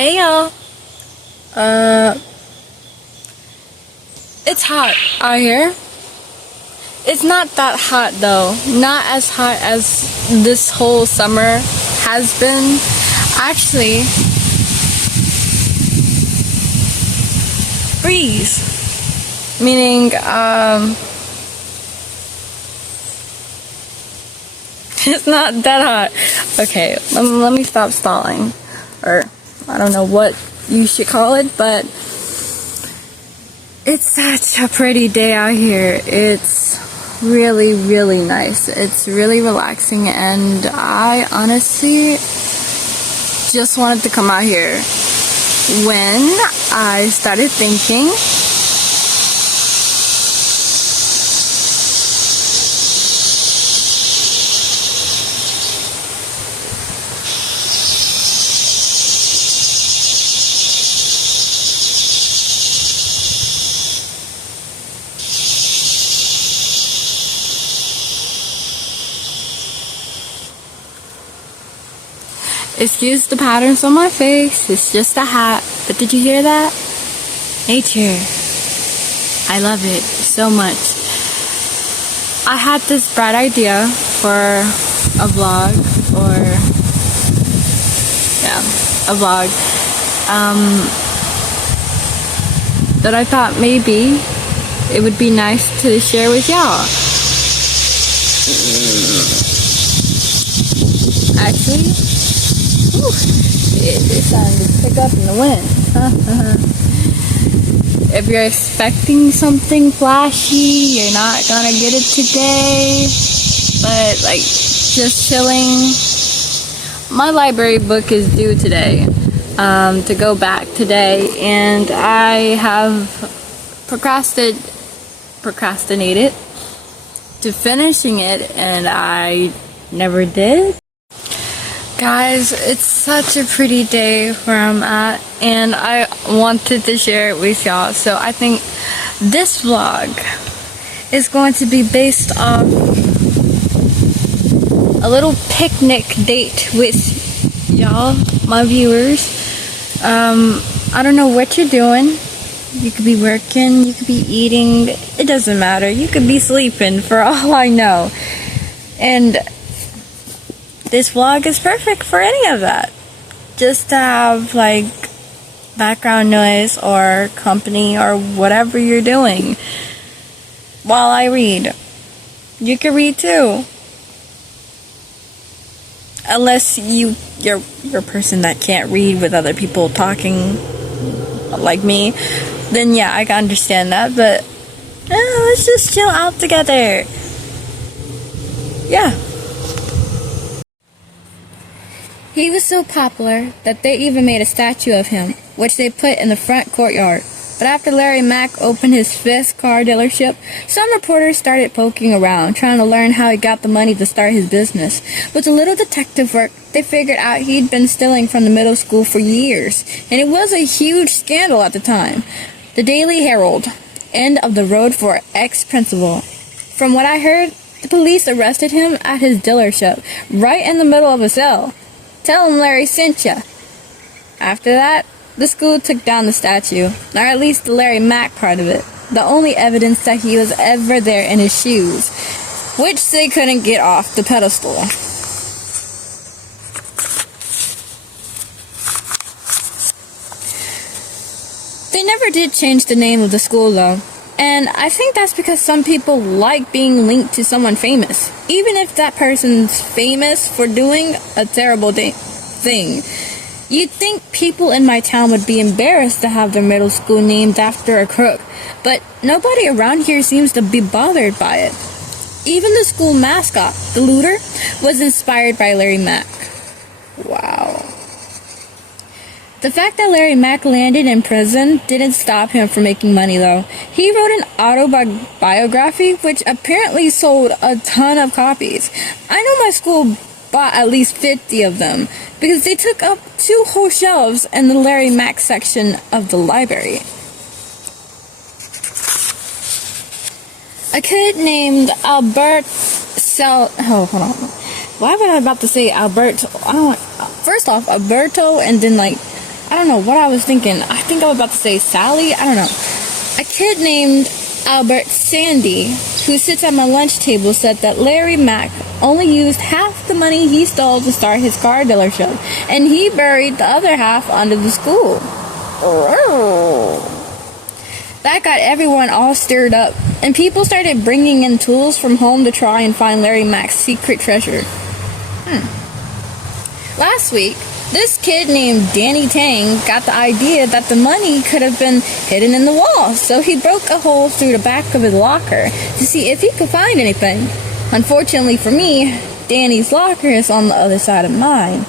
Hey y'all. Uh, it's hot out here. It's not that hot though. Not as hot as this whole summer has been. Actually, breeze. Meaning, it's not that hot. Okay, let me stop stalling. Or, I don't know what you should call it, but it's such a pretty day out here. It's really, really nice. It's really relaxing, and I honestly just wanted to come out here when I started thinking excuse the patterns on my face, it's just a hat. But did you hear that? Nature. I love it so much. I had this bright idea for a vlog, that I thought maybe it would be nice to share with y'all. Actually, it's starting to pick up in the wind. If you're expecting something flashy, you're not gonna get it today. But like, just chilling. My library book is due today, to go back today, and I have procrastinated to finishing it, and I never did. Guys, it's such a pretty day where I'm at, and I wanted to share it with y'all. So I think this vlog is going to be based off a little picnic date with y'all, my viewers. I don't know what you're doing. You could be working, you could be eating, it doesn't matter. You could be sleeping for all I know. And this vlog is perfect for any of that. Just to have like background noise or company or whatever you're doing while I read. You can read too. Unless you're a person that can't read with other people talking like me, then yeah, I can understand that, but let's just chill out together. Yeah. He was so popular that they even made a statue of him, which they put in the front courtyard. But after Larry Mack opened his 5th car dealership, some reporters started poking around, trying to learn how he got the money to start his business. With a little detective work, they figured out he'd been stealing from the middle school for years, and it was a huge scandal at the time. The Daily Herald, end of the road for ex-principal. From what I heard, the police arrested him at his dealership, right in the middle of a cell. Tell him Larry sent ya. After that, the school took down the statue, or at least the Larry Mack part of it. The only evidence that he was ever there in his shoes, which they couldn't get off the pedestal. They never did change the name of the school though. And I think that's because some people like being linked to someone famous, even if that person's famous for doing a terrible thing. You'd think people in my town would be embarrassed to have their middle school named after a crook, but nobody around here seems to be bothered by it. Even the school mascot, the looter, was inspired by Larry Mack. Wow. The fact that Larry Mack landed in prison didn't stop him from making money though. He wrote an autobiography which apparently sold a ton of copies. I know my school bought at least 50 of them because they took up 2 whole shelves in the Larry Mack section of the library. A kid named hold on. Why was I about to say Alberto? First off, Alberto, and then like I don't know what I was thinking. I think I was about to say Sally. I don't know. A kid named Albert Sandy, who sits at my lunch table, said that Larry Mack only used half the money he stole to start his car dealership, and he buried the other half under the school. That got everyone all stirred up, and people started bringing in tools from home to try and find Larry Mack's secret treasure. Last week, this kid named Danny Tang got the idea that the money could have been hidden in the wall, so he broke a hole through the back of his locker to see if he could find anything. Unfortunately for me, Danny's locker is on the other side of mine,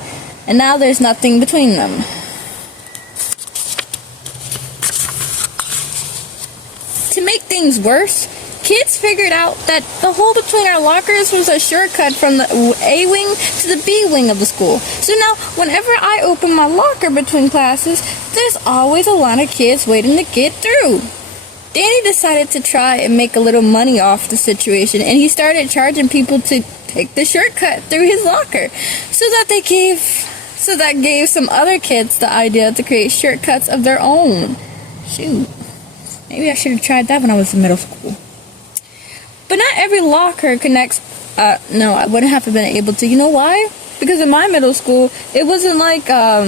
and now there's nothing between them. To make things worse, kids figured out that the hole between our lockers was a shortcut from the A wing to the B wing of the school. So now, whenever I open my locker between classes, there's always a line of kids waiting to get through. Danny decided to try and make a little money off the situation, and he started charging people to take the shortcut through his locker. So that gave some other kids the idea to create shortcuts of their own. Shoot. Maybe I should have tried that when I was in middle school. But not every locker connects. No, I wouldn't have been able to. You know why? Because in my middle school, it wasn't like a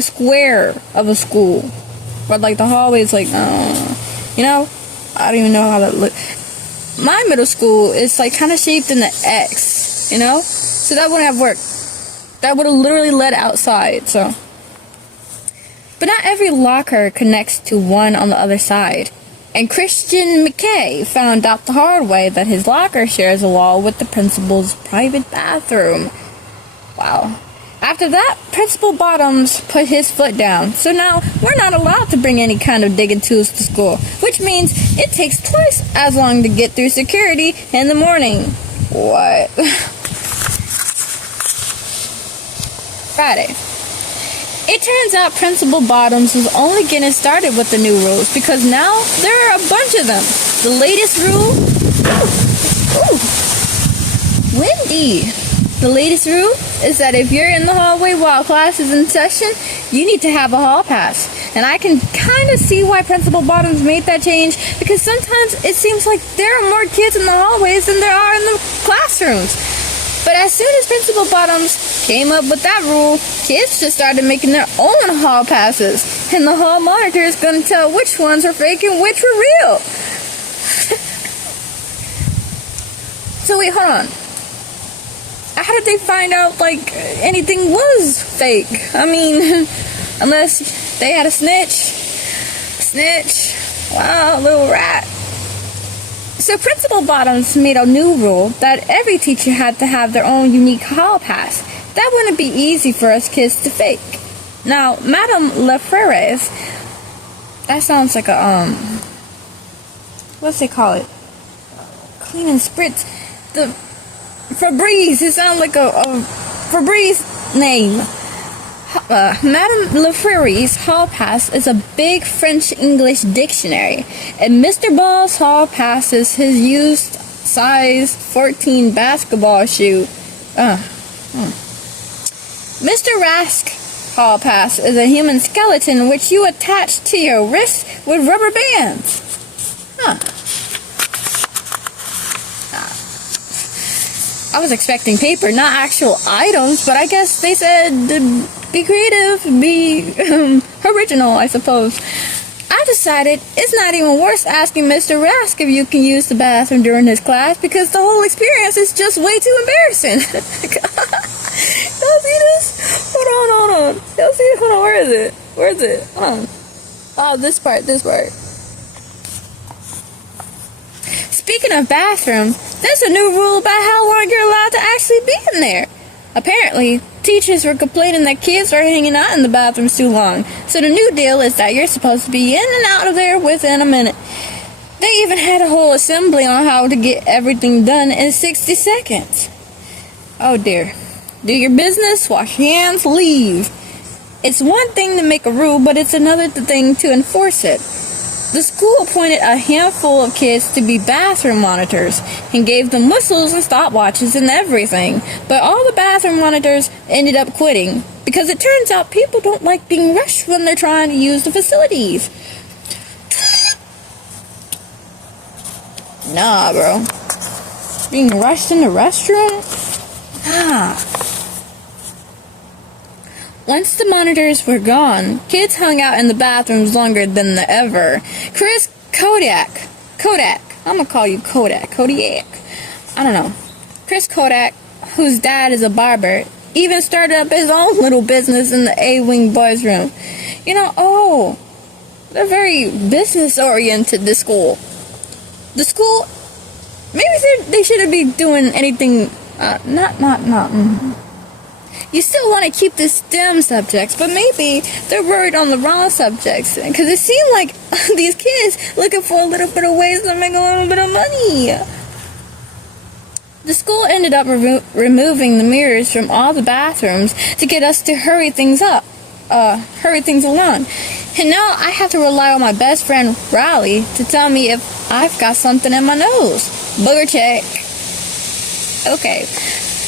square of a school, but like the hallways, like you know, I don't even know how that look. My middle school is like kind of shaped in the X, you know, so that wouldn't have worked. That would have literally led outside. So, but not every locker connects to one on the other side. And Christian McKay found out the hard way that his locker shares a wall with the principal's private bathroom. Wow. After that, Principal Bottoms put his foot down. So now, we're not allowed to bring any kind of digging tools to school, which means it takes twice as long to get through security in the morning. What? Friday. It turns out Principal Bottoms was only getting started with the new rules because now there are a bunch of them. The latest rule... Windy. The latest rule is that if you're in the hallway while class is in session, you need to have a hall pass. And I can kind of see why Principal Bottoms made that change because sometimes it seems like there are more kids in the hallways than there are in the classrooms. But as soon as Principal Bottoms came up with that rule, kids just started making their own hall passes. And the hall monitor is going to tell which ones are fake and which were real. So wait, hold on. How did they find out, like, anything was fake? I mean, unless they had a snitch. Wow, little rat. So Principal Bottoms made a new rule that every teacher had to have their own unique hall pass. That wouldn't be easy for us kids to fake. Now, Madame Lefreres, that sounds like a, what's they call it? Clean and spritz. The Febreze, it sounds like a Febreze name. Madame Lefrere's hall pass is a big French-English dictionary, and Mr. Ball's hall pass is his used size 14 basketball shoe. Mr. Rask's hall pass is a human skeleton which you attach to your wrist with rubber bands. I was expecting paper, not actual items, but I guess they said be creative, be original, I suppose. I decided it's not even worth asking Mr. Rask if you can use the bathroom during his class because the whole experience is just way too embarrassing. Y'all see this? Hold on. Y'all see it? Hold on, where is it? Hold on. Oh, this part. Speaking of bathroom, there's a new rule about how long you're allowed to actually be in there. Apparently, teachers were complaining that kids are hanging out in the bathrooms too long. So the new deal is that you're supposed to be in and out of there within a minute. They even had a whole assembly on how to get everything done in 60 seconds. Oh dear. Do your business, wash your hands, leave. It's one thing to make a rule, but it's another thing to enforce it. The school appointed a handful of kids to be bathroom monitors and gave them whistles and stopwatches and everything. But all the bathroom monitors ended up quitting because it turns out people don't like being rushed when they're trying to use the facilities. Nah, bro. Being rushed in the restroom? Nah. Once the monitors were gone, kids hung out in the bathrooms longer than ever. Chris Kodak, I'm gonna call you Kodiak. I don't know. Chris Kodak, whose dad is a barber, even started up his own little business in the A-Wing boys' room. They're very business-oriented, this school. The school, maybe they shouldn't be doing anything, You still want to keep the STEM subjects, but maybe they're worried on the wrong subjects. Because it seemed like these kids looking for a little bit of ways to make a little bit of money. The school ended up removing the mirrors from all the bathrooms to get us to hurry things along. And now I have to rely on my best friend, Riley, to tell me if I've got something in my nose. Booger check. Okay.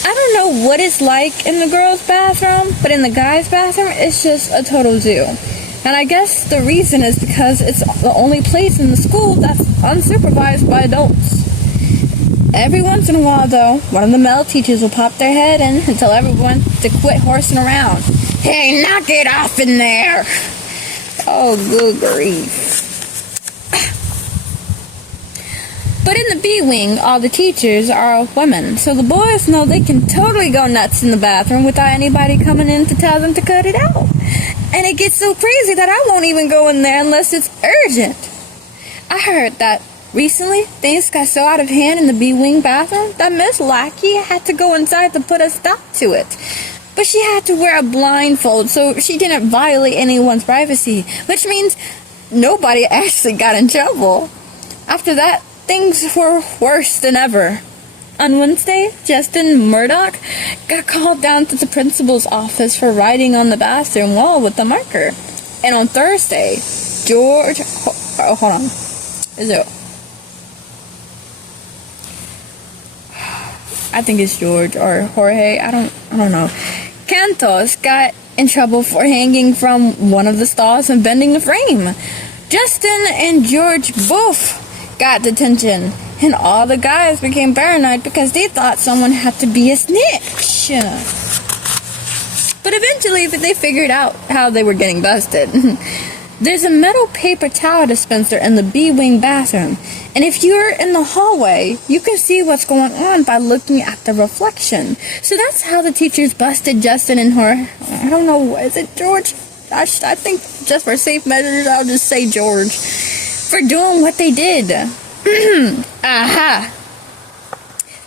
I don't know what it's like in the girls' bathroom, but in the guys' bathroom, it's just a total zoo. And I guess the reason is because it's the only place in the school that's unsupervised by adults. Every once in a while, though, one of the male teachers will pop their head in and tell everyone to quit horsing around. Hey, knock it off in there! Oh, good grief. But in the B wing, all the teachers are women, so the boys know they can totally go nuts in the bathroom without anybody coming in to tell them to cut it out. And it gets so crazy that I won't even go in there unless it's urgent. I heard that recently things got so out of hand in the B wing bathroom that Miss Lackey had to go inside to put a stop to it. But she had to wear a blindfold so she didn't violate anyone's privacy, which means nobody actually got in trouble. After that, things were worse than ever. On Wednesday, Justin Murdoch got called down to the principal's office for writing on the bathroom wall with a marker. And on Thursday, George... hold on. Is it... I think it's George or Jorge. I don't know. Cantos got in trouble for hanging from one of the stalls and bending the frame. Justin and George both got detention, and all the guys became paranoid because they thought someone had to be a snitch. But eventually they figured out how they were getting busted. There's a metal paper towel dispenser in the B-wing bathroom, and if you're in the hallway, you can see what's going on by looking at the reflection. So that's how the teachers busted Justin and her. I don't know, is it George? I think just for safe measures, I'll just say George. For doing what they did. Aha!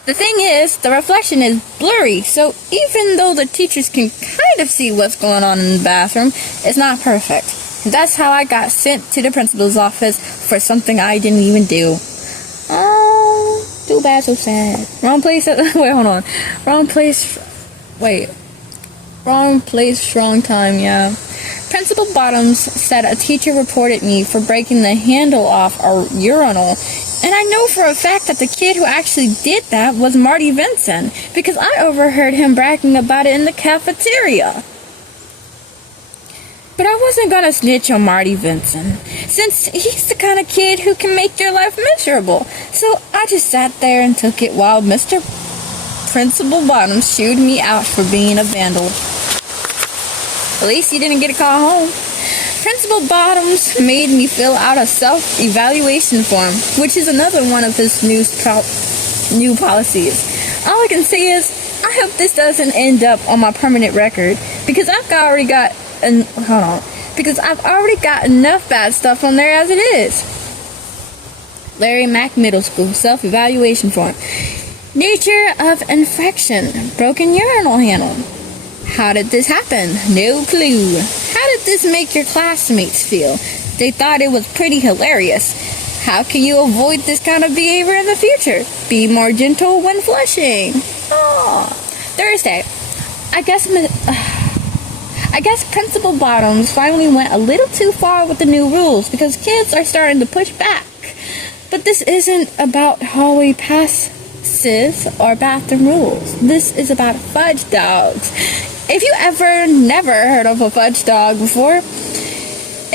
The thing is, the reflection is blurry, so even though the teachers can kind of see what's going on in the bathroom, it's not perfect. And that's how I got sent to the principal's office for something I didn't even do. Oh, too bad, so sad. Wrong place, wrong place, wrong time, yeah. Principal Bottoms said a teacher reported me for breaking the handle off a urinal, and I know for a fact that the kid who actually did that was Marty Vincent, because I overheard him bragging about it in the cafeteria. But I wasn't gonna snitch on Marty Vincent, since he's the kind of kid who can make your life miserable. So I just sat there and took it while Mr. Principal Bottoms shooed me out for being a vandal. At least he didn't get a call home. Principal Bottoms made me fill out a self-evaluation form, which is another one of his new policies. All I can say is, I hope this doesn't end up on my permanent record, because I've already got enough bad stuff on there as it is. Larry Mack Middle School self-evaluation form. Nature of infection, broken urinal handle. How did this happen? No clue. How did this make your classmates feel? They thought it was pretty hilarious. How can you avoid this kind of behavior in the future? Be more gentle when flushing. Aww. Thursday. I guess I guess Principal Bottoms finally went a little too far with the new rules because kids are starting to push back. But this isn't about hallway passes or bathroom rules. This is about fudge dogs. If you ever never heard of a fudge dog before,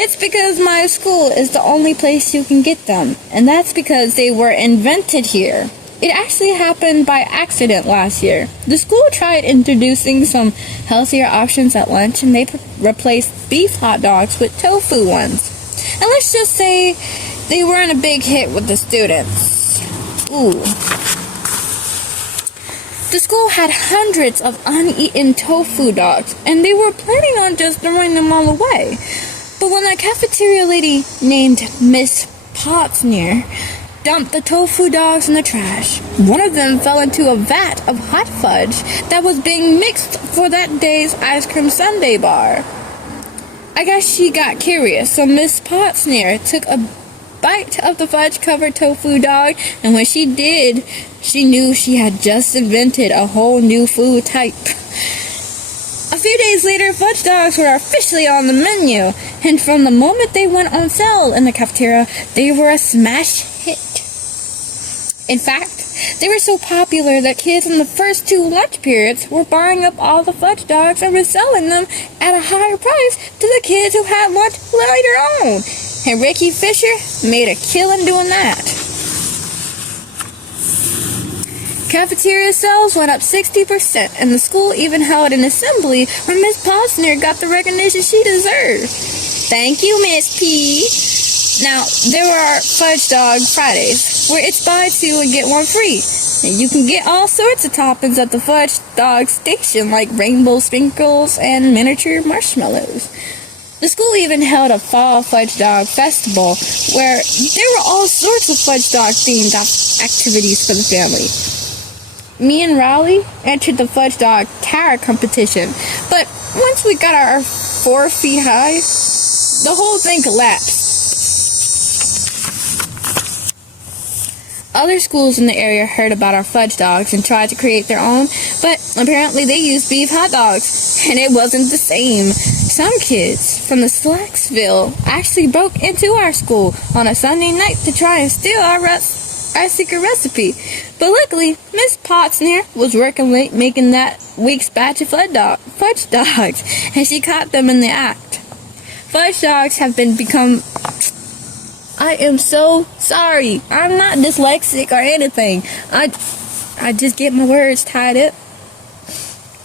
it's because my school is the only place you can get them. And that's because they were invented here. It actually happened by accident last year. The school tried introducing some healthier options at lunch, and they replaced beef hot dogs with tofu ones. And let's just say they weren't a big hit with the students. Ooh. The school had hundreds of uneaten tofu dogs, and they were planning on just throwing them all away. But when a cafeteria lady named Miss Pottsneer dumped the tofu dogs in the trash, one of them fell into a vat of hot fudge that was being mixed for that day's ice cream sundae bar. I guess she got curious, so Miss Pottsneer took a bite of the fudge-covered tofu dog, and when she did, she knew she had just invented a whole new food type. A few days later, fudge dogs were officially on the menu, and from the moment they went on sale in the cafeteria, they were a smash hit. In fact, they were so popular that kids in the first 2 lunch periods were buying up all the fudge dogs and reselling them at a higher price to the kids who had lunch later on. And Ricky Fisher made a killing doing that. Cafeteria sales went up 60%, and the school even held an assembly where Miss Posner got the recognition she deserved. Thank you, Miss P. Now, there are Fudge Dog Fridays, where it's buy 2 and get 1 free. And you can get all sorts of toppings at the Fudge Dog station, like rainbow sprinkles and miniature marshmallows. The school even held a fall Fudge Dog festival, where there were all sorts of Fudge Dog themed activities for the family. Me and Raleigh entered the Fudge Dog Tower competition, but once we got our 4 feet high, the whole thing collapsed. Other schools in the area heard about our fudge dogs and tried to create their own, but apparently they used beef hot dogs, and it wasn't the same. Some kids from the Slacksville actually broke into our school on a Sunday night to try and steal our secret recipe. But luckily, Miss Pottsneer was working late making that week's batch of fudge dogs, and she caught them in the act. Fudge dogs have become... I am so sorry. I'm not dyslexic or anything. I just get my words tied up.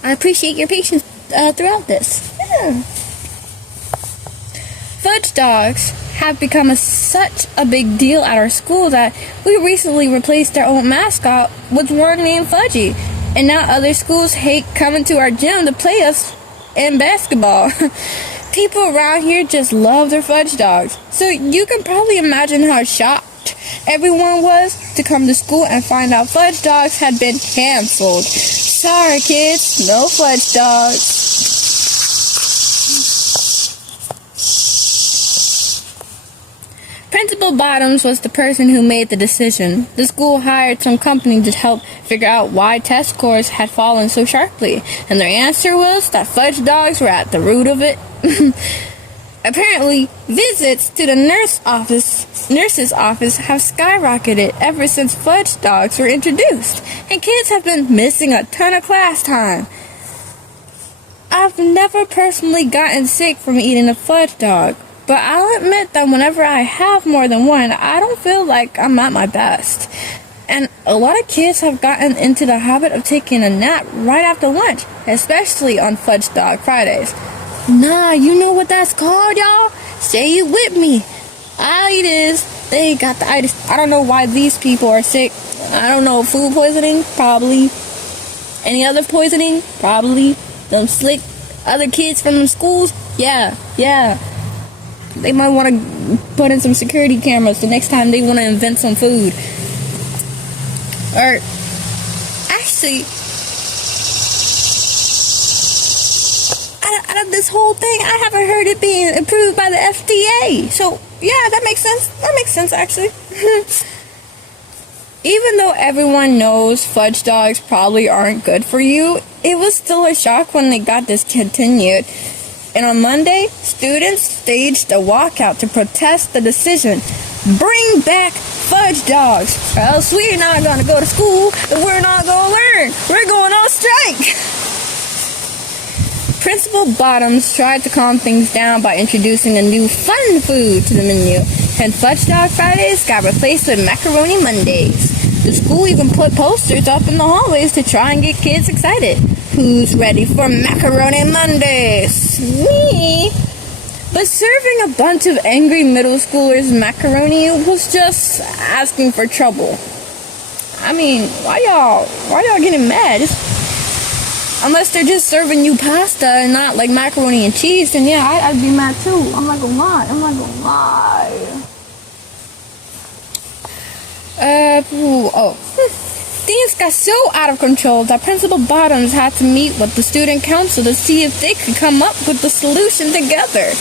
I appreciate your patience throughout this. Yeah. Fudge dogs have become such a big deal at our school that we recently replaced our own mascot with one named Fudgy. And now other schools hate coming to our gym to play us in basketball. People around here just love their fudge dogs. So you can probably imagine how shocked everyone was to come to school and find out fudge dogs had been canceled. Sorry kids, no fudge dogs. Principal Bottoms was the person who made the decision. The school hired some company to help figure out why test scores had fallen so sharply, and their answer was that fudge dogs were at the root of it. Apparently, visits to the nurse's office have skyrocketed ever since fudge dogs were introduced, and kids have been missing a ton of class time. I've never personally gotten sick from eating a fudge dog, but I'll admit that whenever I have more than one, I don't feel like I'm at my best. And a lot of kids have gotten into the habit of taking a nap right after lunch, especially on Fudge Dog Fridays. Nah, you know what that's called, y'all? Say it with me. Itis. They got the itis. I don't know why these people are sick. I don't know. Food poisoning? Probably. Any other poisoning? Probably. Them slick other kids from them schools? Yeah. They might want to put in some security cameras the next time they want to invent some food. Or, actually, out of this whole thing, I haven't heard it being approved by the FDA. So, yeah, that makes sense. That makes sense, actually. Even though everyone knows fudge dogs probably aren't good for you, it was still a shock when they got discontinued. And on Monday, students staged a walkout to protest the decision. Bring back fudge dogs, or else we're not going to go to school and we're not going to learn. We're going on strike. Principal Bottoms tried to calm things down by introducing a new fun food to the menu, and Fudge Dog Fridays got replaced with Macaroni Mondays. The school even put posters up in the hallways to try and get kids excited. Who's ready for Macaroni Mondays? Me! But serving a bunch of angry middle schoolers macaroni was just asking for trouble. I mean, why y'all getting mad? Unless they're just serving you pasta and not like macaroni and cheese, then yeah, I'd be mad too. I'm not gonna lie. Things got so out of control that Principal Bottoms had to meet with the student council to see if they could come up with the solution together.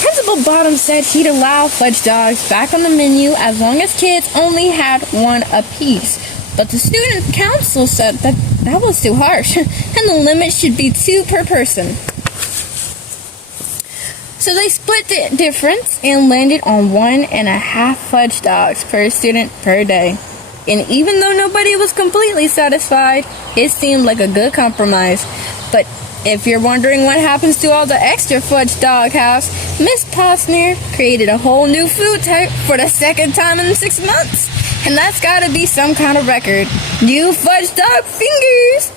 Principal Bottoms said he'd allow fudge dogs back on the menu as long as kids only had one apiece. But the student council said that was too harsh, and the limit should be 2 per person. So they split the difference and landed on 1.5 fudge dogs per student per day. And even though nobody was completely satisfied, it seemed like a good compromise. But if you're wondering what happens to all the extra fudge dog house, Miss Posner created a whole new food type for the second time in 6 months. And that's gotta be some kind of record. New fudge dog fingers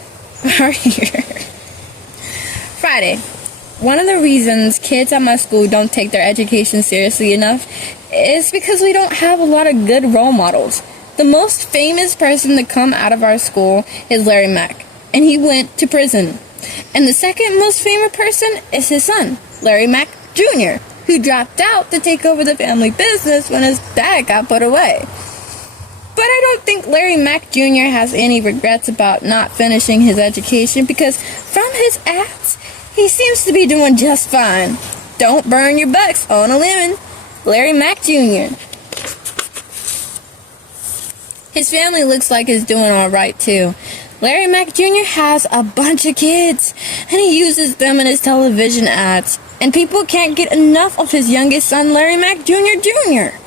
are here. Friday. One of the reasons kids at my school don't take their education seriously enough is because we don't have a lot of good role models. The most famous person to come out of our school is Larry Mack, and he went to prison. And the second most famous person is his son, Larry Mack Jr., who dropped out to take over the family business when his dad got put away. But I don't think Larry Mack Jr. has any regrets about not finishing his education because from his ads, he seems to be doing just fine. Don't burn your bucks on a lemon. Larry Mack Jr. His family looks like it's doing all right, too. Larry Mack Jr. has a bunch of kids, and he uses them in his television ads. And people can't get enough of his youngest son, Larry Mack Jr. Jr.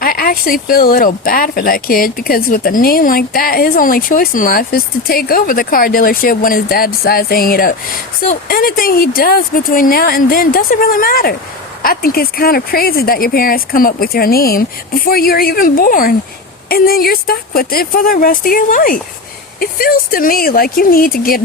I actually feel a little bad for that kid, because with a name like that, his only choice in life is to take over the car dealership when his dad decides to hang it up. So anything he does between now and then doesn't really matter. I think it's kind of crazy that your parents come up with your name before you were even born, and then you're stuck with it for the rest of your life. It feels to me like you need to get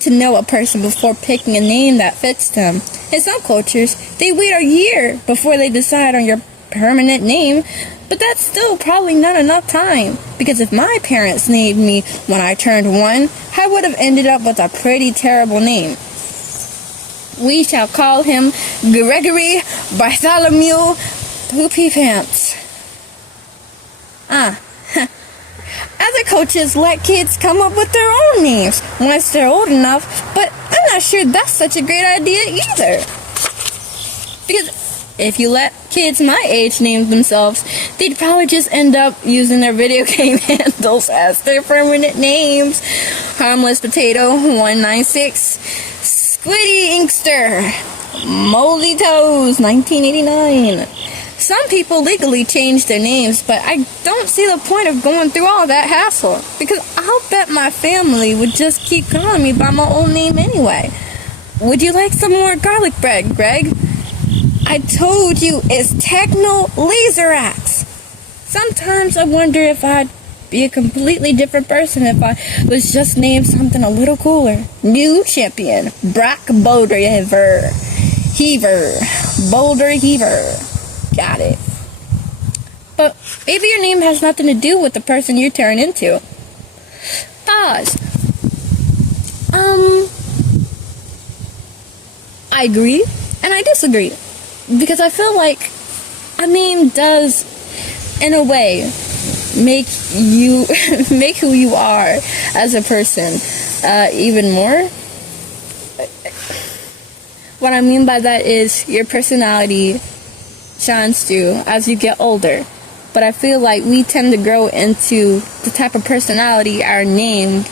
to know a person before picking a name that fits them. In some cultures, they wait a year before they decide on your permanent name, but that's still probably not enough time, because if my parents named me when I turned 1, I would have ended up with a pretty terrible name. We shall call him Gregory Bartholomew Poopy Pants. Other coaches let kids come up with their own names once they're old enough, but I'm not sure that's such a great idea either. Because if you let kids my age name themselves, they'd probably just end up using their video game handles as their permanent names. Harmless Potato 196, Squiddy Inkster, Moldy Toes 1989. Some people legally change their names, but I don't see the point of going through all that hassle, because I'll bet my family would just keep calling me by my old name anyway. Would you like some more garlic bread, Greg? I told you it's Techno Laser Axe. Sometimes I wonder if I'd be a completely different person if I was just named something a little cooler. New champion, Brock Boulder Heaver. Boulder Heaver. Got it. But maybe your name has nothing to do with the person you turn into. Pause. I agree and I disagree. Because I feel like a name does, in a way, make you make who you are as a person even more. What I mean by that is your personality shines through as you get older. But I feel like we tend to grow into the type of personality our name,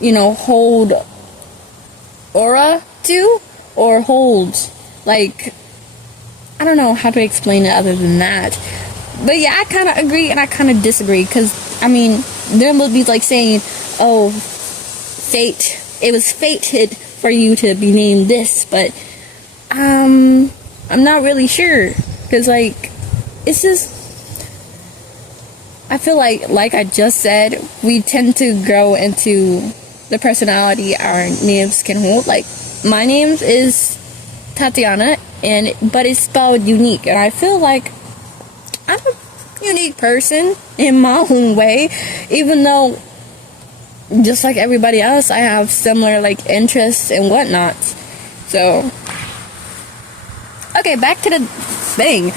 hold aura to. or holds. Like, I don't know how to explain it other than that. But yeah, I kind of agree and I kind of disagree. Because, I mean, there will be like saying, oh, fate. It was fated for you to be named this. But, I'm not really sure. Because, like, it's just, I feel like I just said, we tend to grow into the personality our names can hold. Like, my name is Tatiana, but it's spelled unique, and I feel like I'm a unique person in my own way, even though, just like everybody else, I have similar, like, interests and whatnot. So, okay, back to the thing.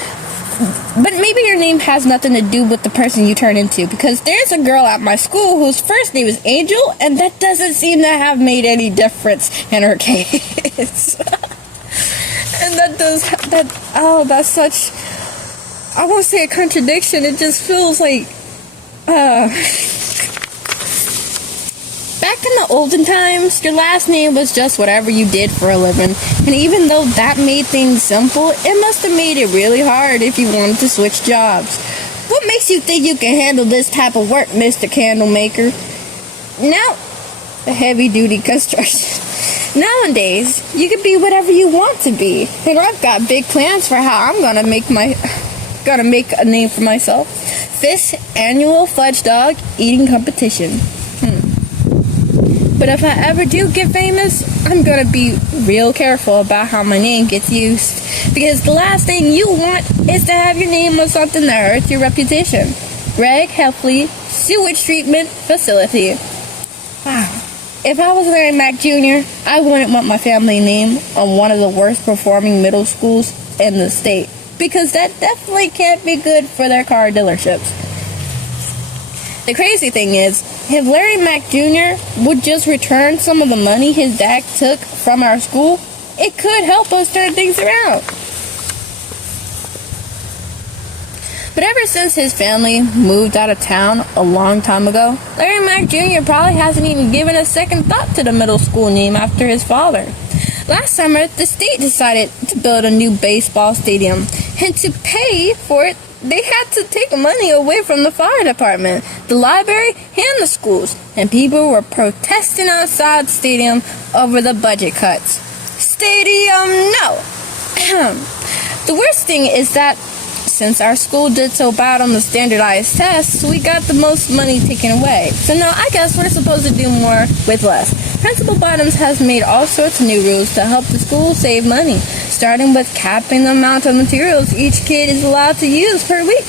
But maybe your name has nothing to do with the person you turn into, because there's a girl at my school whose first name is Angel, and that doesn't seem to have made any difference in her case. And that's such, I won't say a contradiction, it just feels like, back in the olden times, your last name was just whatever you did for a living. And even though that made things simple, it must have made it really hard if you wanted to switch jobs. What makes you think you can handle this type of work, Mr. Candle Maker? Now, the heavy-duty construction. Nowadays, you can be whatever you want to be. And I've got big plans for how I'm gonna make a name for myself. 5th annual fudge dog eating competition. But if I ever do get famous, I'm gonna be real careful about how my name gets used. Because the last thing you want is to have your name on something that hurts your reputation. Greg Heffley, Sewage Treatment Facility. Wow. If I was Larry Mack Jr., I wouldn't want my family name on one of the worst performing middle schools in the state. Because that definitely can't be good for their car dealerships. The crazy thing is, if Larry Mack Jr. would just return some of the money his dad took from our school, it could help us turn things around. But ever since his family moved out of town a long time ago, Larry Mack Jr. probably hasn't even given a second thought to the middle school name after his father. Last summer, the state decided to build a new baseball stadium, and to pay for it, they had to take money away from the fire department, the library, and the schools, and people were protesting outside the stadium over the budget cuts. Stadium, no! The worst thing is that since our school did so bad on the standardized tests, we got the most money taken away. So now I guess we're supposed to do more with less. Principal Bottoms has made all sorts of new rules to help the school save money, starting with capping the amount of materials each kid is allowed to use per week.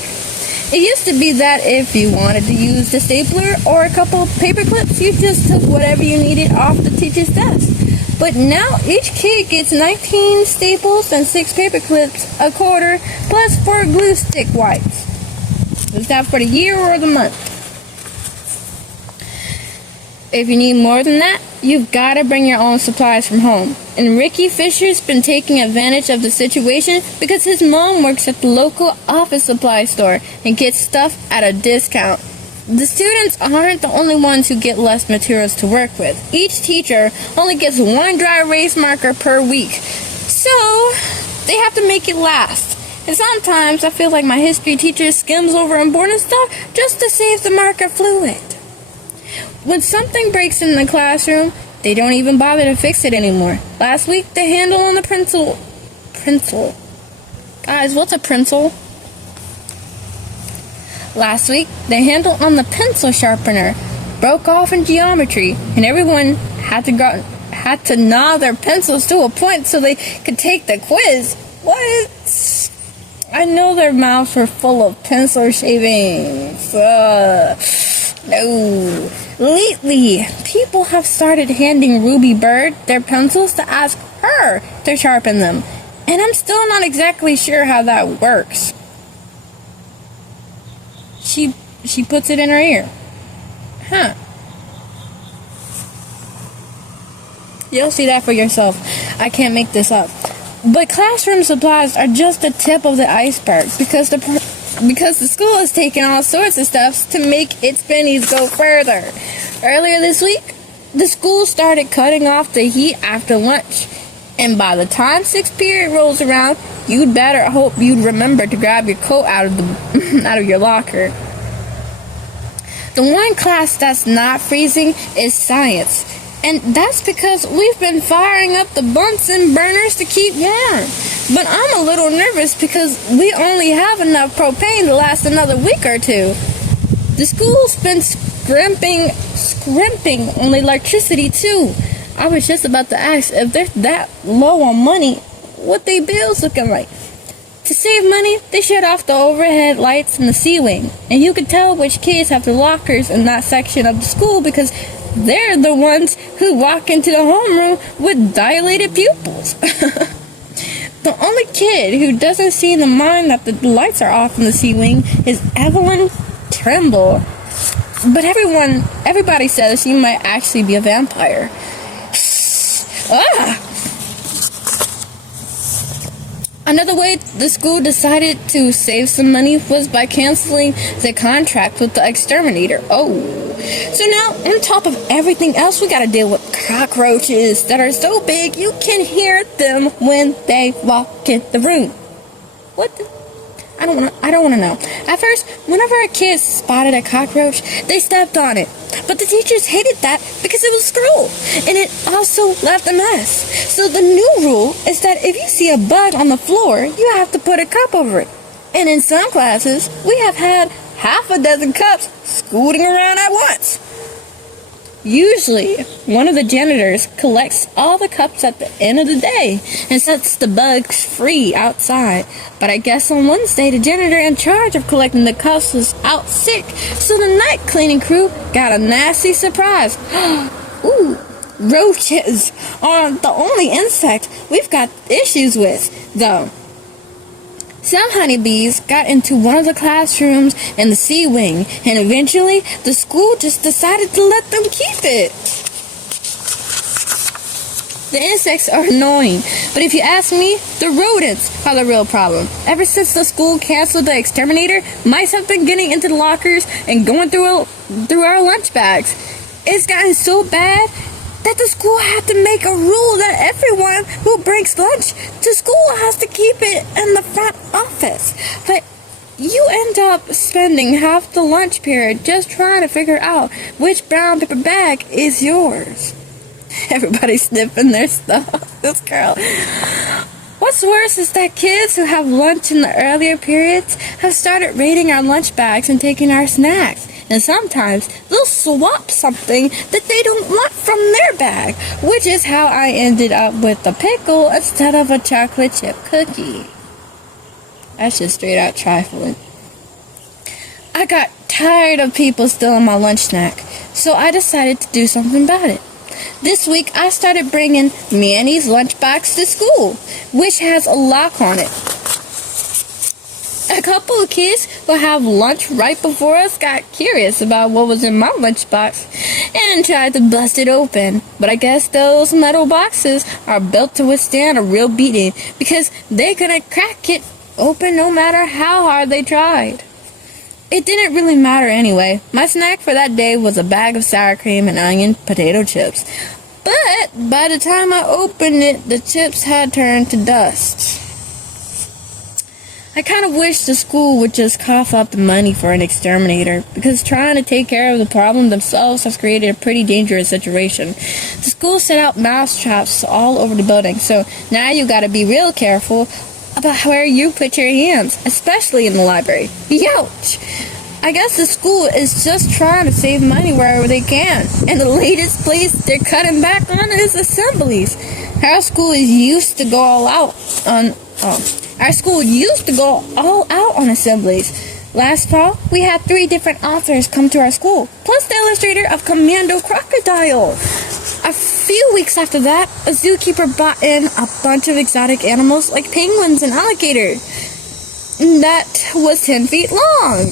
It used to be that if you wanted to use the stapler or a couple of paper clips, you just took whatever you needed off the teacher's desk. But now each kid gets 19 staples and 6 paper clips a quarter, plus 4 glue stick wipes. Is that for the year or the month? If you need more than that, you've got to bring your own supplies from home. And Ricky Fisher's been taking advantage of the situation because his mom works at the local office supply store and gets stuff at a discount. The students aren't the only ones who get less materials to work with. Each teacher only gets 1 dry erase marker per week. So, they have to make it last. And sometimes I feel like my history teacher skims over important stuff just to save the marker fluid. When something breaks in the classroom, they don't even bother to fix it anymore. Last week, the handle on the pencil. Guys, what's a pencil? Last week, the handle on the pencil sharpener broke off in geometry, and everyone had to gnaw their pencils to a point so they could take the quiz. What? I know their mouths were full of pencil shavings. No. Lately, people have started handing Ruby Bird their pencils to ask her to sharpen them. And I'm still not exactly sure how that works. She puts it in her ear. Huh. You'll see that for yourself. I can't make this up. But classroom supplies are just the tip of the iceberg because the school is taking all sorts of stuff to make its pennies go further. Earlier this week, the school started cutting off the heat after lunch. And by the time 6th period rolls around, you'd better hope you'd remember to grab your coat out of the out of your locker. The one class that's not freezing is science. And that's because we've been firing up the Bunsen burners to keep warm. But I'm a little nervous because we only have enough propane to last another week or two. The school's been scrimping on electricity too. I was just about to ask if they're that low on money, what they bills looking like. To save money, they shut off the overhead lights in the C-wing. And you can tell which kids have their lockers in that section of the school because they're the ones who walk into the homeroom with dilated pupils. The only kid who doesn't seem to mind that the lights are off in the C-wing is Evelyn Trimble. But everybody says she might actually be a vampire. Ah! Another way the school decided to save some money was by canceling the contract with the exterminator. Oh. So now, on top of everything else, we gotta deal with cockroaches that are so big you can hear them when they walk in the room. What the? I don't wanna know. At first, whenever a kid spotted a cockroach, they stepped on it. But the teachers hated that because it was a scroll, and it also left a mess. So the new rule is that if you see a bug on the floor, you have to put a cup over it. And in some classes, we have had half a dozen cups scooting around at once. Usually, one of the janitors collects all the cups at the end of the day and sets the bugs free outside. But I guess on Wednesday, the janitor in charge of collecting the cups was out sick, so the night cleaning crew got a nasty surprise. Ooh, roaches are the only insect we've got issues with, though. Some honeybees got into one of the classrooms in the C-wing, and eventually the school just decided to let them keep it. The insects are annoying, but if you ask me, the rodents are the real problem. Ever since the school canceled the exterminator, mice have been getting into the lockers and going through our lunch bags. It's gotten so bad that the school had to make a rule that everyone who brings lunch to school has to keep it in the front office. But you end up spending half the lunch period just trying to figure out which brown paper bag is yours. Everybody's sniffing their stuff. This girl. What's worse is that kids who have lunch in the earlier periods have started raiding our lunch bags and taking our snacks. And sometimes they'll swap something that they don't want from their bag, which is how I ended up with a pickle instead of a chocolate chip cookie. That's just straight out trifling. I got tired of people stealing my lunch snack, so I decided to do something about it. This week I started bringing Manny's lunchbox to school, which has a lock on it. A couple of kids who have lunch right before us got curious about what was in my lunchbox and tried to bust it open. But I guess those metal boxes are built to withstand a real beating because they couldn't crack it open no matter how hard they tried. It didn't really matter anyway. My snack for that day was a bag of sour cream and onion potato chips. But by the time I opened it, the chips had turned to dust. I kind of wish the school would just cough up the money for an exterminator, because trying to take care of the problem themselves has created a pretty dangerous situation. The school set out mouse traps all over the building, so now you gotta be real careful about where you put your hands, especially in the library. Ouch! I guess the school is just trying to save money wherever they can, and the latest place they're cutting back on is assemblies. Our school used to go all out on assemblies. Last fall, we had 3 different authors come to our school, plus the illustrator of Commando Crocodile. A few weeks after that, a zookeeper brought in a bunch of exotic animals like penguins and alligators. That was 10 feet long.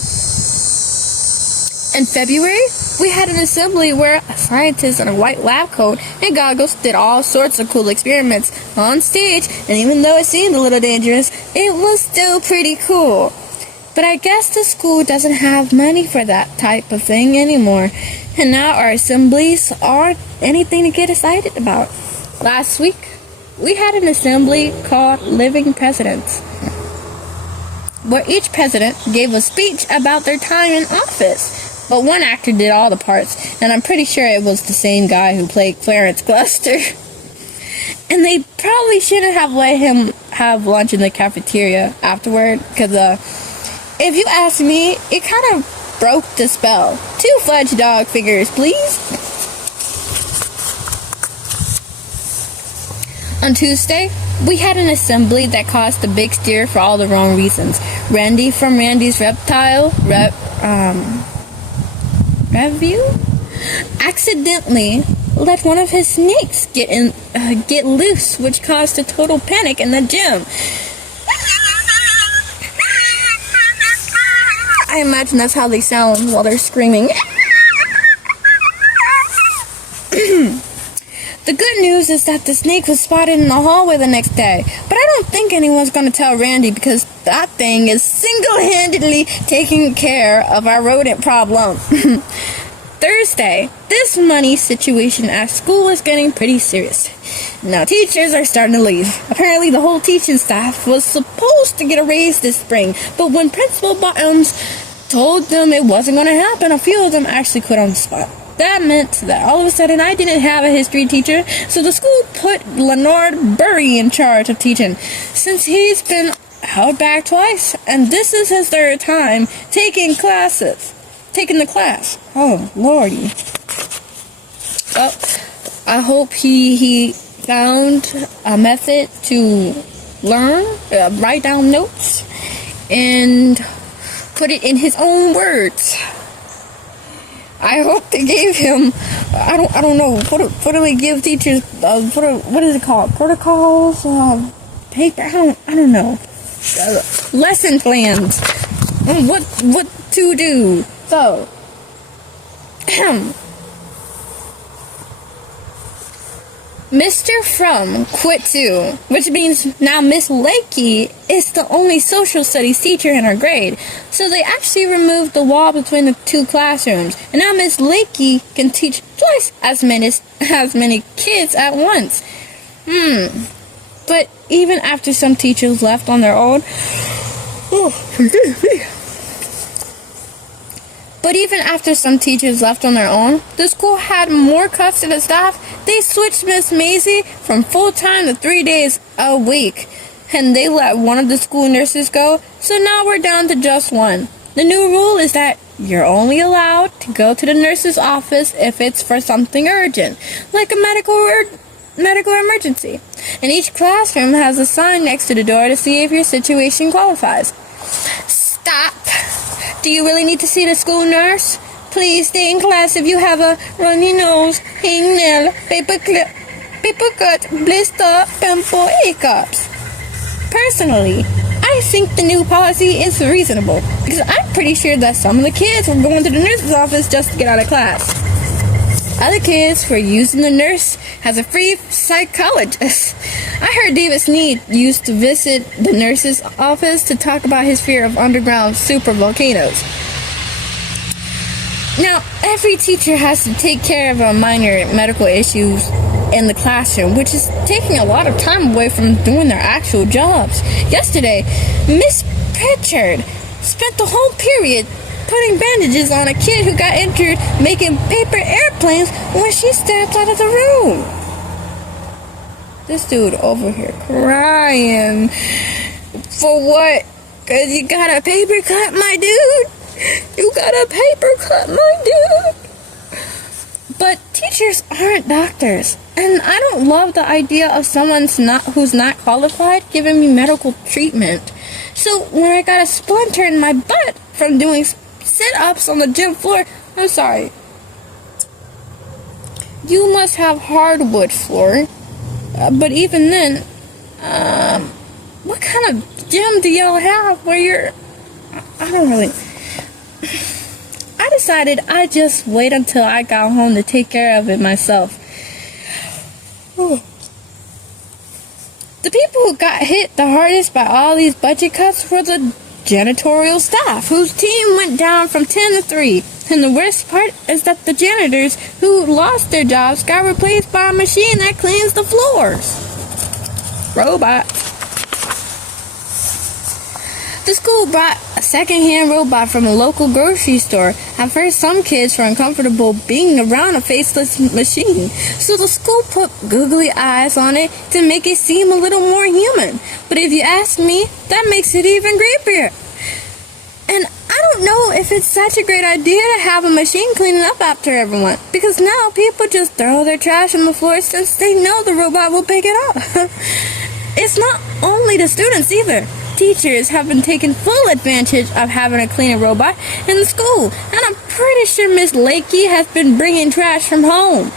In February, we had an assembly where a scientist in a white lab coat and goggles did all sorts of cool experiments on stage, and even though it seemed a little dangerous, it was still pretty cool. But I guess the school doesn't have money for that type of thing anymore, and now our assemblies aren't anything to get excited about. Last week, we had an assembly called Living Presidents, where each president gave a speech about their time in office. But one actor did all the parts, and I'm pretty sure it was the same guy who played Clarence Gloucester. And they probably shouldn't have let him have lunch in the cafeteria afterward, because if you ask me, it kind of broke the spell. 2 fudge dog figures, please. On Tuesday, we had an assembly that caused a big stir for all the wrong reasons. Randy from Randy's Review accidentally let one of his snakes get loose, which caused a total panic in the gym. I imagine that's how they sound while they're screaming. The good news is that the snake was spotted in the hallway the next day, but I don't think anyone's going to tell Randy, because that thing is single-handedly taking care of our rodent problem. Thursday, this money situation at school is getting pretty serious. Now teachers are starting to leave. Apparently the whole teaching staff was supposed to get a raise this spring, but when Principal Bottoms told them it wasn't going to happen, a few of them actually quit on the spot. That meant that all of a sudden I didn't have a history teacher, so the school put Leonard Burry in charge of teaching, since he's been held back twice, and this is his 3rd time taking the class. Oh, lordy. Well, I hope he found a method to learn, write down notes, and put it in his own words. I hope they gave him, I don't know, what do they give teachers, what is it called, protocols, paper, I don't know, lesson plans, what to do. So, Mr. Frum quit too, which means now Miss Lakey is the only social studies teacher in her grade. So they actually removed the wall between the 2 classrooms, and now Miss Lakey can teach twice as many kids at once. But even after some teachers left on their own, the school had more cuts to the staff. They switched Miss Maisie from full-time to 3 days a week, and they let one of the school nurses go, so now we're down to just 1. The new rule is that you're only allowed to go to the nurse's office if it's for something urgent, like a medical emergency. And each classroom has a sign next to the door to see if your situation qualifies. Stop! Do you really need to see the school nurse? Please stay in class if you have a runny nose, hangnail, paper cut, blister, pimple, hiccups. Personally, I think the new policy is reasonable, because I'm pretty sure that some of the kids were going to the nurse's office just to get out of class. Other kids were using the nurse as a free psychologist. I heard David Sneed used to visit the nurse's office to talk about his fear of underground supervolcanoes. Now, every teacher has to take care of minor medical issues in the classroom, which is taking a lot of time away from doing their actual jobs. Yesterday, Miss Pritchard spent the whole period putting bandages on a kid who got injured making paper airplanes when she stepped out of the room. This dude over here crying. For what? 'Cause you got a paper cut, my dude? You got a paper cut, my dude? But teachers aren't doctors, and I don't love the idea of someone who's not qualified giving me medical treatment. So when I got a splinter in my butt from doing sit-ups on the gym floor, I'm sorry. You must have hardwood floor, but even then, what kind of gym do y'all have where you're? I don't really. I decided I'd just wait until I got home to take care of it myself. The people who got hit the hardest by all these budget cuts were the janitorial staff, whose team went down from 10 to 3. And the worst part is that the janitors who lost their jobs got replaced by a machine that cleans the floors. Robots. The school brought a second-hand robot from a local grocery store. At first, some kids were uncomfortable being around a faceless machine, so the school put googly eyes on it to make it seem a little more human. But if you ask me, that makes it even creepier. And I don't know if it's such a great idea to have a machine cleaning up after everyone, because now people just throw their trash on the floor since they know the robot will pick it up. It's not only the students either. Teachers have been taking full advantage of having a cleaning robot in the school, and I'm pretty sure Miss Lakey has been bringing trash from home.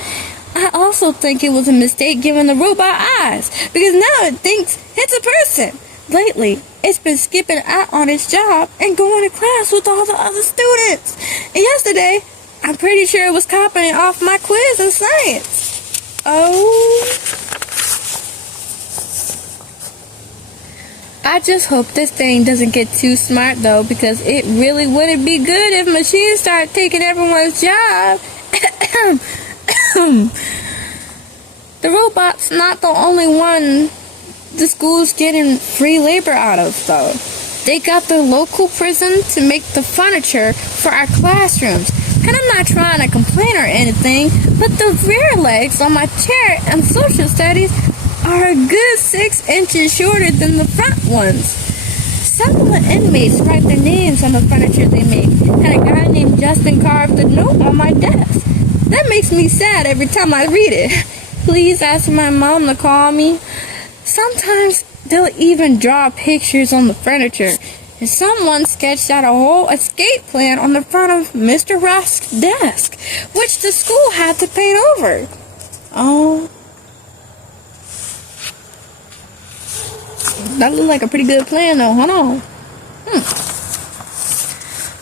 I also think it was a mistake giving the robot eyes, because now it thinks it's a person. Lately, it's been skipping out on its job and going to class with all the other students. And yesterday, I'm pretty sure it was copying off my quiz in science. Oh. I just hope this thing doesn't get too smart, though, because it really wouldn't be good if machines start taking everyone's job. The robot's not the only one the school's getting free labor out of, though. They got the local prison to make the furniture for our classrooms. And I'm not trying to complain or anything, but the rear legs on my chair in social studies are a good 6 inches shorter than the front ones. Some of the inmates write their names on the furniture they make, and a guy named Justin carved a note on my desk. That makes me sad every time I read it. Please ask my mom to call me. Sometimes they'll even draw pictures on the furniture, and someone sketched out a whole escape plan on the front of Mr. Rusk's desk, which the school had to paint over. Oh. That looked like a pretty good plan, though. Hold on.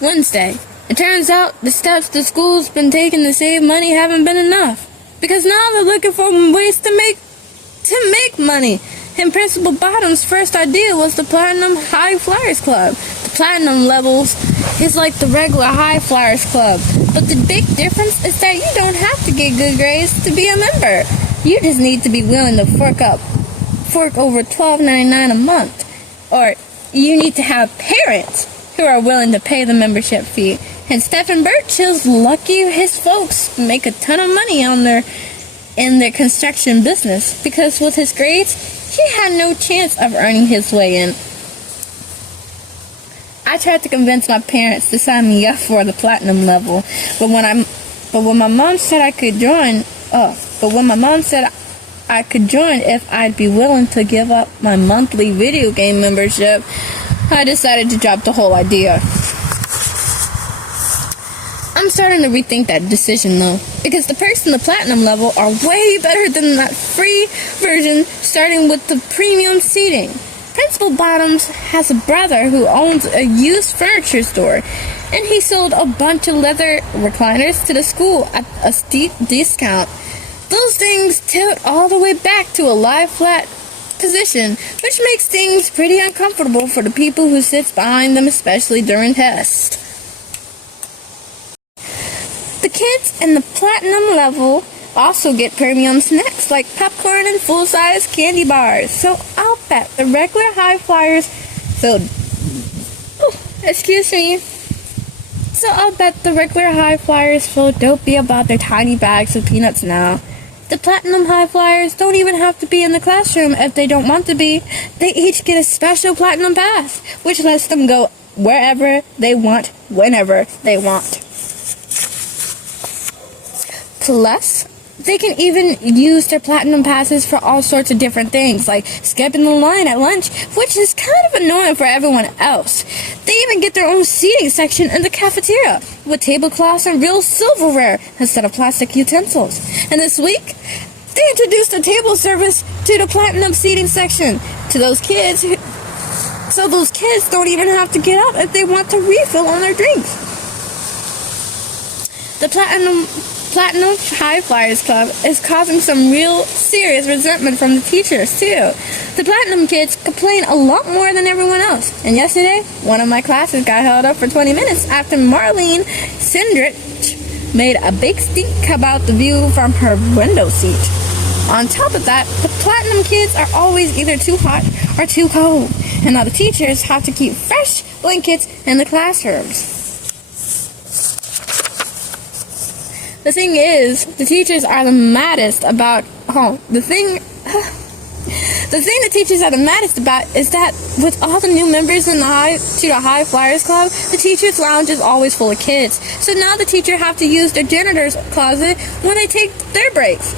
Wednesday. It turns out the steps the school's been taking to save money haven't been enough, because now they're looking for ways to make money. And Principal Bottom's first idea was the Platinum High Flyers Club. The Platinum levels is like the regular High Flyers Club, but the big difference is that you don't have to get good grades to be a member. You just need to be willing to fork over $12.99 a month, or you need to have parents who are willing to pay the membership fee. And Stephen Birch is lucky his folks make a ton of money in their construction business, because with his grades, he had no chance of earning his way in. I tried to convince my parents to sign me up for the platinum level, but when my mom said I could join if I'd be willing to give up my monthly video game membership, I decided to drop the whole idea. I'm starting to rethink that decision, though, because the perks in the platinum level are way better than that free version, starting with the premium seating. Principal Bottoms has a brother who owns a used furniture store, and he sold a bunch of leather recliners to the school at a steep discount. Those things tilt all the way back to a lie flat position, which makes things pretty uncomfortable for the people who sits behind them, especially during tests. The kids in the platinum level also get premium snacks like popcorn and full-size candy bars. So I'll bet the regular high flyers feel dopey about their tiny bags of peanuts now. The platinum high flyers don't even have to be in the classroom if they don't want to be. They each get a special platinum pass, which lets them go wherever they want, whenever they want. Plus, they can even use their platinum passes for all sorts of different things, like skipping the line at lunch, which is kind of annoying for everyone else. They even get their own seating section in the cafeteria, with tablecloths and real silverware instead of plastic utensils. And this week, they introduced a table service to the platinum seating section to those kids, so those kids don't even have to get up if they want to refill on their drinks. The Platinum High Flyers Club is causing some real serious resentment from the teachers, too. The Platinum kids complain a lot more than everyone else. And yesterday, one of my classes got held up for 20 minutes after Marlene Sindrich made a big stink about the view from her window seat. On top of that, the platinum kids are always either too hot or too cold, and now the teachers have to keep fresh blankets in the classrooms. The thing is, the teachers are the maddest about, the thing the teachers are the maddest about is that with all the new members in the High Flyers Club, the teachers' lounge is always full of kids. So now the teacher have to use their janitor's closet when they take their breaks.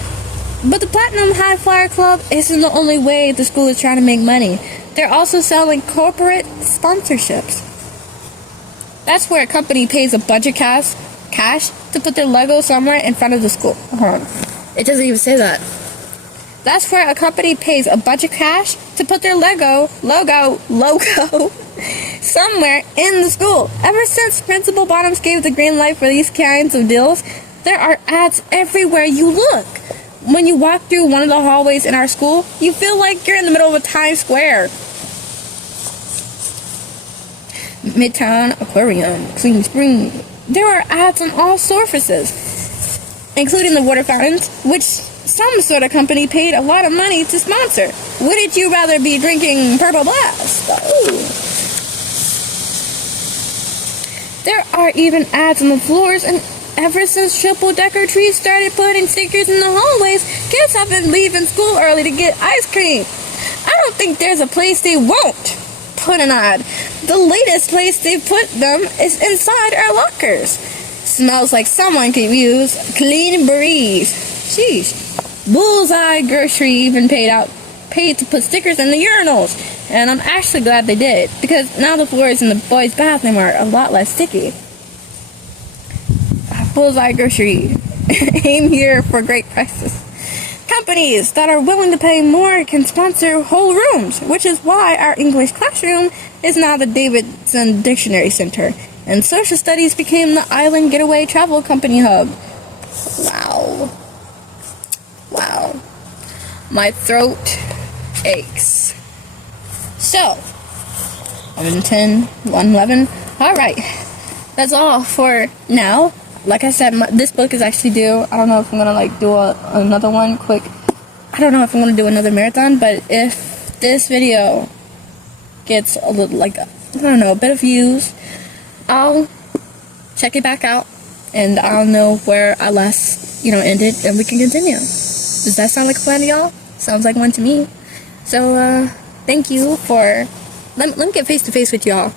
But the Platinum High Flyer Club isn't the only way the school is trying to make money. They're also selling corporate sponsorships. That's where a company pays a bunch of cash to put their logo somewhere in front of the school. Hold on. It doesn't even say that. That's where a company pays a bunch of cash to put their logo somewhere in the school. Ever since Principal Bottoms gave the green light for these kinds of deals, there are ads everywhere you look. When you walk through one of the hallways in our school, you feel like you're in the middle of a Times Square. Midtown Aquarium, Clean Spring. There are ads on all surfaces, including the water fountains, which some sort of company paid a lot of money to sponsor. Wouldn't you rather be drinking Purple Blast? Ooh. There are even ads on the floors, and ever since Triple Decker Trees started putting stickers in the hallways, kids have been leaving school early to get ice cream. I don't think there's a place they won't put an ad. The latest place they put them is inside our lockers. Smells like someone could use a clean breeze. Sheesh. Bullseye Grocery even paid to put stickers in the urinals. And I'm actually glad they did, because now the floors in the boys' bathroom are a lot less sticky. Bullseye Grocery. Aim here for great prices. Companies that are willing to pay more can sponsor whole rooms, which is why our English classroom is now the Davidson Dictionary Center, and Social Studies became the Island Getaway Travel Company Hub. Wow. My throat aches. So, 11:10, 1:11. Alright, that's all for now. Like I said, this book is actually due. I don't know if I'm gonna do another one quick. I don't know if I'm gonna do another marathon, but if this video gets a little, a bit of views, I'll check it back out and I'll know where I last, ended, and we can continue. Does that sound like a plan to y'all? Sounds like one to me. So, thank you for, let me get face to face with y'all.